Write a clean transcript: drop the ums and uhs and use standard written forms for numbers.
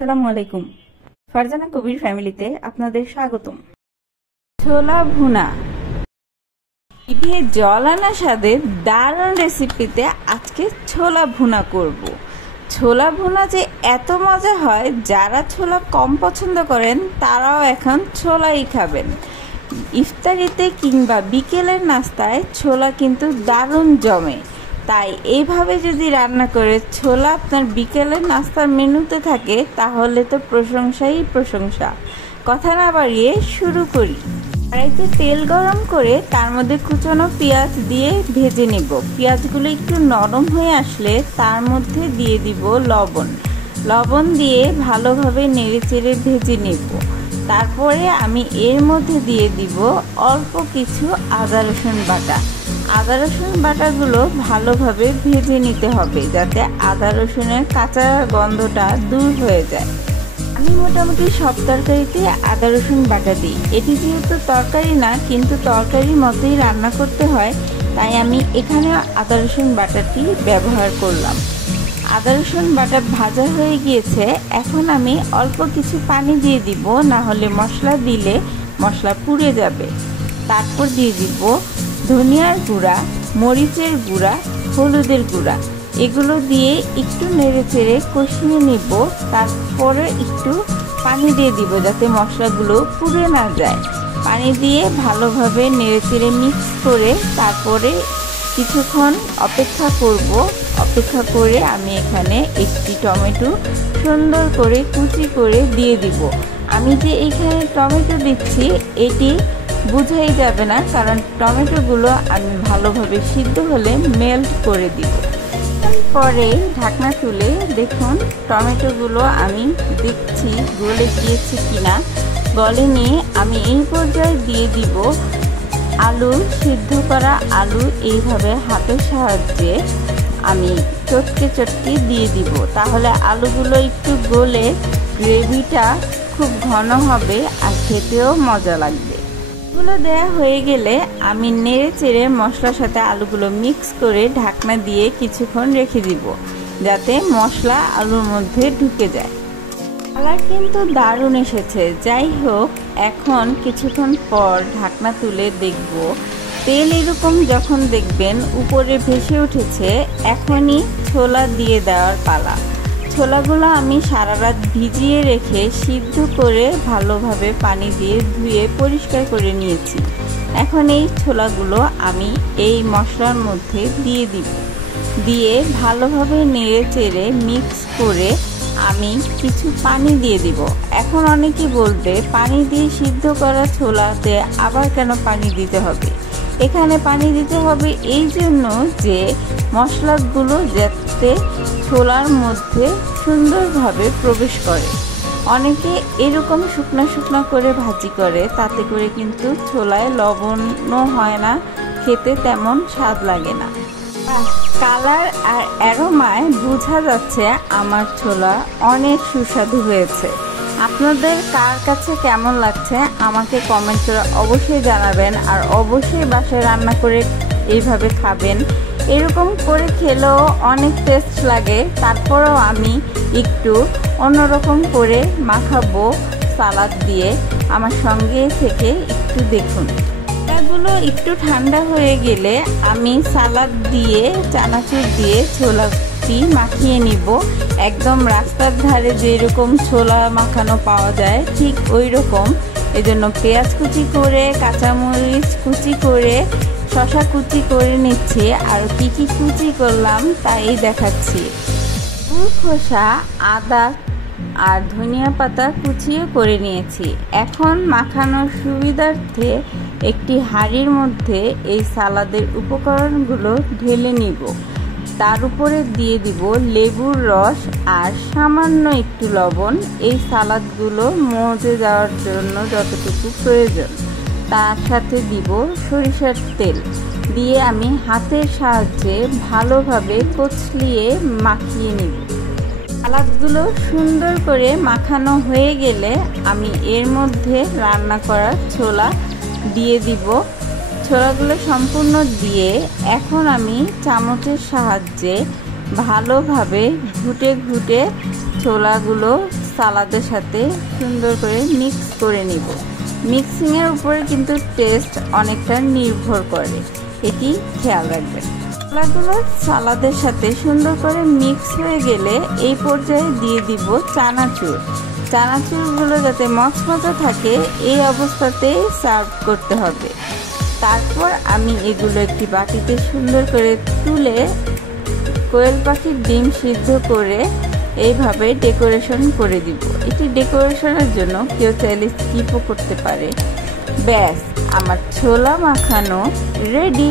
আসসালামু আলাইকুম। ফারজানা কবির ফ্যামিলিতে আপনাদের স্বাগতম। ছোলা ভুনা, জিভে জল আনা স্বাদের দারুণ রেসিপিতে আজকে ছোলা ভুনা করব। ছোলা ভুনা যে এত মজা হয়, যারা ছোলা কম পছন্দ করেন তারাও এখন ছোলাই খাবেন। ইফতারিতে কিংবা বিকেলের নাস্তায় ছোলা কিন্তু দারুণ জমে। তাই এইভাবে যদি রান্না করে ছোলা আপনার বিকেলের নাস্তার মেনুতে থাকে তাহলে তো প্রশংসাই প্রশংসা। কথা না বাড়িয়ে শুরু করি। কড়াইতে তেল গরম করে তার মধ্যে কুচানো পেঁয়াজ দিয়ে ভেজে নেব। পেঁয়াজগুলো একটু নরম হয়ে আসলে তার মধ্যে দিয়ে দিব লবণ দিয়ে ভালোভাবে নেড়েচেড়ে ভেজে নেব। তারপরে আমি এর মধ্যে দিয়ে দিব অল্প কিছু আদা রসুন বাটা। আদা রসুন বাটাগুলো ভালোভাবে ভেজে নিতে হবে যাতে আদা রসুনের কাঁচা গন্ধটা দূর হয়ে যায়। আমি মোটামুটি সব তরকারিতে আদা রসুন বাটা দিই। এটি যেহেতু তরকারি না কিন্তু তরকারির মতোই রান্না করতে হয়, তাই আমি এখানে আদা রসুন বাটাটি ব্যবহার করলাম। আদা রসুন বাটা ভাজা হয়ে গিয়েছে, এখন আমি অল্প কিছু পানি দিয়ে দিব, না হলে মশলা দিলে মশলা পুড়ে যাবে। তারপর দিয়ে দিব ধনিয়ার গুঁড়া, মরিচের গুঁড়া, হলুদের গুঁড়া। এগুলো দিয়ে একটু নেড়েচেড়ে কষিয়ে নেব। তারপরে একটু পানি দিয়ে দিব যাতে মশলাগুলো পুড়ে না যায়। পানি দিয়ে ভালোভাবে নেড়েচেড়ে মিক্স করে তারপরে কিছুক্ষণ অপেক্ষা করব। অপেক্ষা করে আমি এখানে একটি টমেটো সুন্দর করে কুচি করে দিয়ে দিব। আমি যে এখানে টমেটো দিচ্ছি এটি বুঝাই যাবে না, কারণ টমেটোগুলো আমি ভালোভাবে সিদ্ধ হলে মেল্ট করে দিব। পরে ঢাকনা তুলে দেখুন টমেটোগুলো আমি দেখছি গলে গিয়েছে কিনা। গলেনি। আমি এই পর্যায়ে দিয়ে দিব আলু, সিদ্ধ করা আলু। এইভাবে হাতের সাহায্যে আমি চটকে দিয়ে দিব, তাহলে আলুগুলো একটু গলে গ্রেভিটা খুব ঘন হবে আর খেতেও মজা লাগবে। এগুলো দেয়া হয়ে গেলে আমি নেড়ে চেড়ে মশলার সাথে আলুগুলো মিক্স করে ঢাকনা দিয়ে কিছুক্ষণ রেখে দিব যাতে মশলা আলুর মধ্যে ঢুকে যায়। কালার কিন্তু দারুণ এসেছে। যাই হোক, এখন কিছুক্ষণ পর ঢাকনা তুলে দেখব তেল এরকম যখন দেখবেন উপরে ভেসে উঠেছে, এখনই ছোলা দিয়ে দেওয়ার পালা। ছোলাগুলো আমি সারা রাত ভিজিয়ে রেখে সিদ্ধ করে ভালোভাবে পানি দিয়ে ধুয়ে পরিষ্কার করে নিয়েছি। এখন এই ছোলাগুলো আমি এই মশলার মধ্যে দিয়ে দিব। দিয়ে ভালোভাবে নেড়ে চেড়ে মিক্স করে আমি কিছু পানি দিয়ে দিব। এখন অনেকে বলবে পানি দিয়ে সিদ্ধ করা ছোলাতে আবার কেন পানি দিতে হবে? এখানে পানি দিতে হবে এই জন্য যে মশলাগুলো যাতে ছোলার মধ্যে সুন্দরভাবে প্রবেশ করে। অনেকে এরকম শুকনা করে ভাজি করে, তাতে করে কিন্তু ছোলায় লবণও হয় না, খেতে তেমন স্বাদ লাগে না। কালার আর অ্যারোমায় বোঝা যাচ্ছে আমার ছোলা অনেক সুস্বাদু হয়েছে। আপনাদের কার কাছে কেমন লাগছে আমাকে কমেন্ট করে অবশ্যই জানাবেন। আর অবশ্যই বাসায় রান্না করে এইভাবে খাবেন। এরকম করে খেলেও অনেক টেস্ট লাগে। তারপরেও আমি একটু অন্যরকম করে মাখাবো সালাদ দিয়ে। আমার সঙ্গে থেকে একটু দেখুন। এগুলো একটু ঠান্ডা হয়ে গেলে আমি সালাদ দিয়ে চানাচুর দিয়ে ছোলাটি মাখিয়ে নিব। একদম রাস্তার ধারে যেরকম ছোলা মাখানো পাওয়া যায় ঠিক ওই রকম। এজন্য পেঁয়াজ কুচি করে, কাঁচামরিচ কুচি করে, শসা কুচি করে নিচ্ছি। আর কি কুচি করলাম তাই দেখাচ্ছি। খোসা, আদা আর ধনিয়া পাতা কুচিয়ে করে নিয়েছি। এখন মাখানোর সুবিধার্থে একটি হাঁড়ির মধ্যে এই সালাদের উপকরণগুলো ঢেলে নিব। তার উপরে দিয়ে দিব লেবুর রস আর সামান্য একটু লবণ। এই সালাদগুলো মজে যাওয়ার জন্য যতটুকু প্রয়োজন। তার সাথে দিব সরিষার তেল দিয়ে আমি হাতের সাহায্যে ভালোভাবে কচলিয়ে মাখিয়ে নিব। সালাদগুলো সুন্দর করে মাখানো হয়ে গেলে আমি এর মধ্যে রান্না করা ছোলা দিয়ে দিব। ছোলাগুলো সম্পূর্ণ দিয়ে এখন আমি চামচের সাহায্যে ভালোভাবে ঘুটে ছোলাগুলো সালাদের সাথে সুন্দর করে মিক্স করে নিব। মিক্সিংয়ের উপরে কিন্তু টেস্ট অনেকটা নির্ভর করে, এটি খেয়াল রাখবেন। ছোলাগুলো সালাদের সাথে সুন্দর করে মিক্স হয়ে গেলে এই পর্যায়ে দিয়ে দিব চানাচুর। চানাচুরগুলো যাতে মচমচে থাকে এই অবস্থাতেই সার্ভ করতে হবে। তারপর আমি এগুলো একটি বাটিতে সুন্দর করে তুলে কোয়েল পাখির ডিম সিদ্ধ করে এইভাবে ডেকোরেশন করে দিব। এটি ডেকোরেশনের জন্য কেউ চাইলে স্কিপও করতে পারে। ব্যাস, আমার ছোলা মাখানো রেডি।